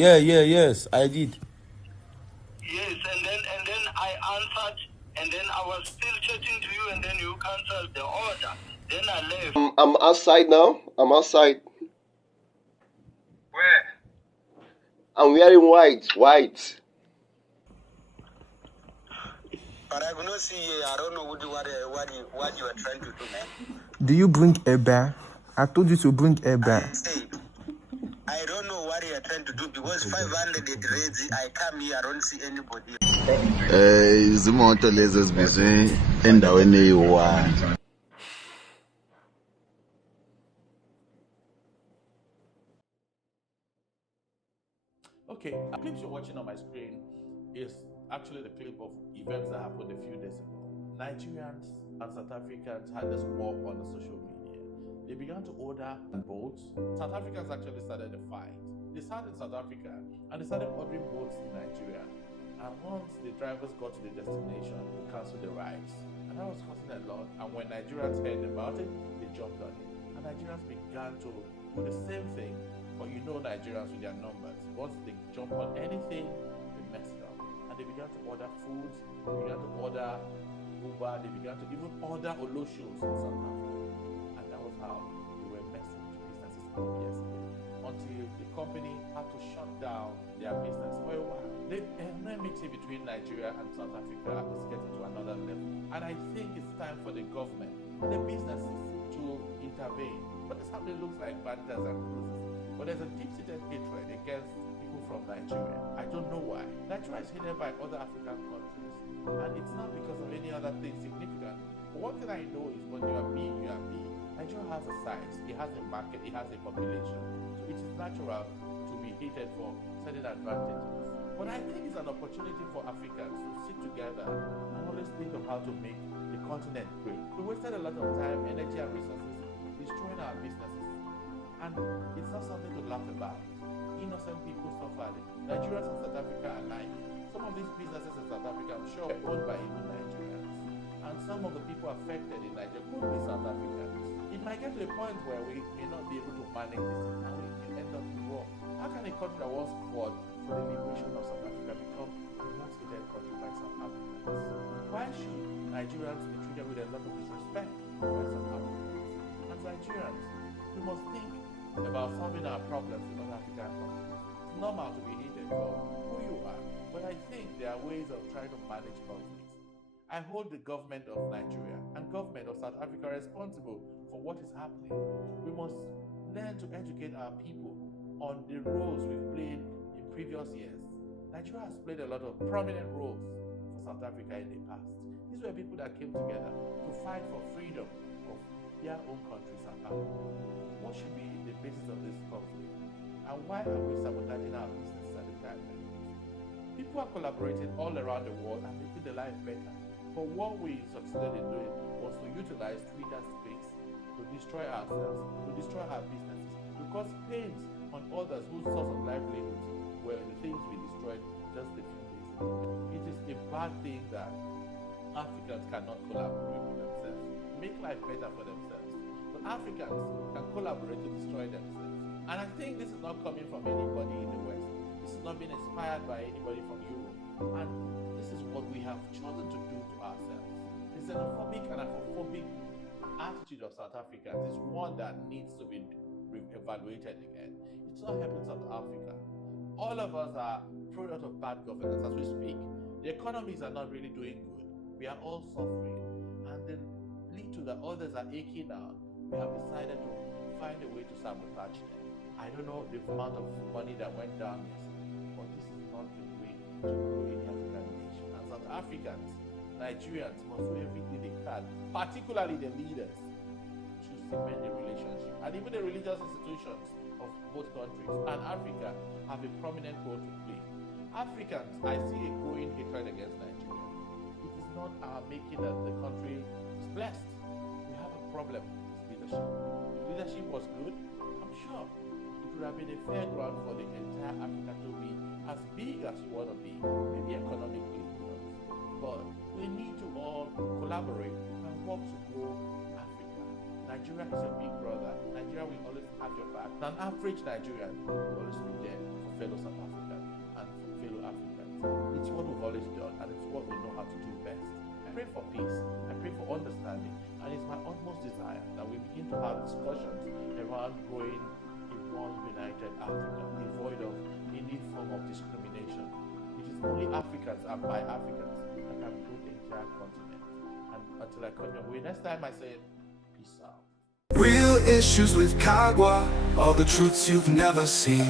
Yes, I did. Yes, and then I answered, and then I was still chatting to you, and then you cancelled the order. Then I left. I'm outside now. I'm outside. Where? I'm wearing white. But I could not see. I don't know what you are trying to do, man. Do you bring a bear? I told you to bring a bear. I don't know what you are trying to do because 500 ready. I come here, I don't see anybody. Izimoto lezi ezibizwe endaweni eyi-1. Okay, the clip you're watching on my screen is actually the clip of events that happened a few days ago. Nigerians and South Africans had this war on the social media. They began to order boats. South Africans actually started a fight. They started in South Africa and they started ordering boats in Nigeria. And once the drivers got to the destination, they canceled the rides. And that was causing a lot. And when Nigerians heard about it, they jumped on it. And Nigerians began to do the same thing. But you know Nigerians with their numbers. Once they jump on anything, they mess it up. And they began to order foods, they began to order Uber, they began to even order Oloshos in South Africa. And that was how they were messing with businesses up yesterday. Until the company had to shut down their business for a while. The enmity between Nigeria and South Africa is getting to another level. And I think it's time for the government and the businesses to intervene. But this happening looks like banters and cruises. But there's a deep-seated hatred against people from Nigeria. I don't know why. Nigeria is hated by other African countries. And it's not because of any other thing significant. But one thing I know is when you are big, you are big. Nigeria has a size, it has a market, it has a population. So it is natural to be hated for certain advantages. But I think it's an opportunity for Africans to sit together and always think of how to make the continent great. We wasted a lot of time, energy, and resources destroying our businesses. And it's not something to laugh about. Innocent people suffered. Nigerians and South Africa are alike. Some of these businesses in South Africa, I'm sure, are owned by even Nigerians. And some of the people affected in Nigeria could be South Africans. It might get to a point where we may not be able to manage this and we may end up in war. How can a country that once fought for the liberation of South Africa become the most hated country by South Africans? Why should Nigerians be treated with a lot of disrespect by South Africans? As Nigerians, we must think about solving our problems in other African countries. It's normal to be hated for who you are, but I think there are ways of trying to manage conflicts. I hold the government of Nigeria and government of South Africa responsible for what is happening. We must learn to educate our people on the roles we've played in previous years. Nigeria has played a lot of prominent roles for South Africa in the past. These were people that came together to fight for freedom of their own country, South Africa. What should be the basis of this conflict? And why are we sabotaging our businesses at the time? People are collaborating all around the world and making the life better. But what we succeeded in doing was to utilize Twitter space to destroy ourselves, to destroy our businesses, to cause pains on others whose source of livelihoods were the things we destroyed just a few days ago. It is a bad thing that Africans cannot collaborate with themselves, make life better for themselves. But Africans can collaborate to destroy themselves. And I think this is not coming from anybody in the West. This is not being inspired by anybody from Europe. And this is what we have chosen to do to ourselves. The xenophobic and Afrophobic attitude of South Africans is one that needs to be evaluated again. It's not helping South Africa. All of us are product of bad governance as we speak. The economies are not really doing good. We are all suffering. And the lead to that others are aching out. We have decided to find a way to sabotage them. I don't know the amount of money that went down yesterday, but this is not the way to grow any African nation. And South Africans, Nigerians must do everything they can, particularly the leaders, to cement the relationship. And even the religious institutions of both countries and Africa have a prominent role to play. Africans, I see a growing hatred against Nigeria. It is not our making that the country is blessed. We have a problem with leadership. If leadership was good, I'm sure it would have been a fair ground for the entire Africa to be as big as you want to be, maybe economically. But we need to all collaborate and work to grow Africa. Nigeria is your big brother. Nigeria will always have your back. An average Nigerian will always be there for fellow South Africans and for fellow Africans. It's what we've always done, and it's what we know how to do best. I pray for peace. I pray for understanding, and it's my utmost desire that we begin to have discussions around growing a one united Africa, devoid of any form of discrimination. It is only Africans and by Africans that can build the entire continent. And until I come your way next time, I say peace out. Real issues with Kagwa, all the truths you've never seen.